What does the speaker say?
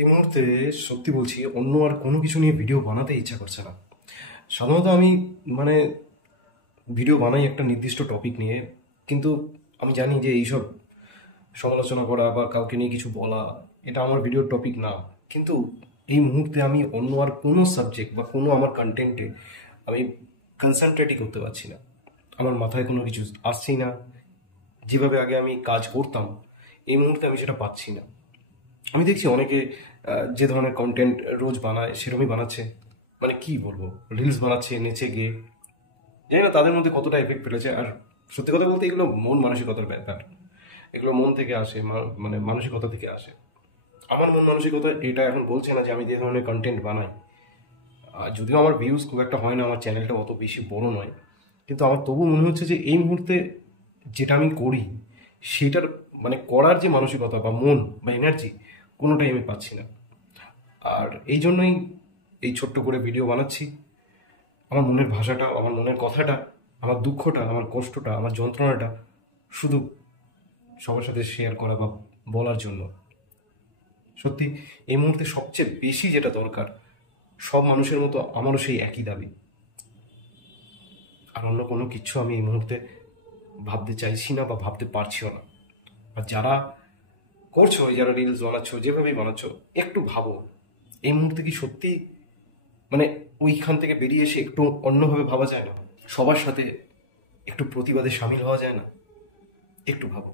এই মুহূর্তে সত্যি বলছি অন্য আর কোনো কিছু নিয়ে ভিডিও বানাতে ইচ্ছা করছে না। সাধারণত আমি মানে ভিডিও বানাই একটা নির্দিষ্ট টপিক নিয়ে, কিন্তু আমি জানি যে এইসব সমালোচনা করা বা কাউকে নিয়ে কিছু বলা এটা আমার ভিডিওর টপিক না। কিন্তু এই মুহূর্তে আমি অন্য আর কোনো সাবজেক্ট বা কোনো আমার কন্টেন্টে আমি কনসেন্ট্রেটই করতে পারছি না। আমার মাথায় কোনো কিছু আসছেই না। যেভাবে আগে আমি কাজ করতাম এই মুহূর্তে আমি সেটা পাচ্ছি না। আমি দেখছি অনেকে যে ধরনের কন্টেন্ট রোজ বানায় সেরকমই বানাচ্ছে। মানে কি বলবো, রিলস বানাচ্ছে নেচে গিয়ে। জানি না তাদের মধ্যে কতটা এফেক্ট ফেলেছে। আর সত্যি কথা বলতে এগুলো মন মানসিকতার ব্যাপার। এগুলো মন থেকে আসে, মানে মানসিকতা থেকে আসে। আমার মন মানসিকতা এটা এখন বলছে না যে আমি যে ধরনের কন্টেন্ট বানাই, যদিও আমার ভিউজ খুব একটা হয় না, আমার চ্যানেলটা অত বেশি বড় নয়, কিন্তু আমার তবু মনে হচ্ছে যে এই মুহূর্তে যেটা আমি করি সেটার মানে করার যে মানসিকতা বা মন বা এনার্জি কোনোটাই আমি পাচ্ছি না। আর এই জন্যই এই ছোট্ট করে ভিডিও বানাচ্ছি। আমার মনের ভাষাটা, আমার মনের কথাটা, আমার দুঃখটা, আমার কষ্টটা, আমার যন্ত্রণাটা শুধু সবার সাথে শেয়ার করা বা বলার জন্য। সত্যি এই মুহূর্তে সবচেয়ে বেশি যেটা দরকার, সব মানুষের মতো আমারও সেই একই দাবি। আর অন্য কোনো কিছু আমি এই মুহূর্তে ভাবতে চাইছি না বা ভাবতে পারছিও না। আর যারা করছো, যারা রিলস বানাচ্ছো, যেভাবেই বানাচ্ছো, একটু ভাবো এই মুহূর্তে কি সত্যি মানে ওইখান থেকে বেরিয়ে এসে একটু অন্যভাবে ভাবা যায় না? সবার সাথে একটু প্রতিবাদে সামিল হওয়া যায় না? একটু ভাবো।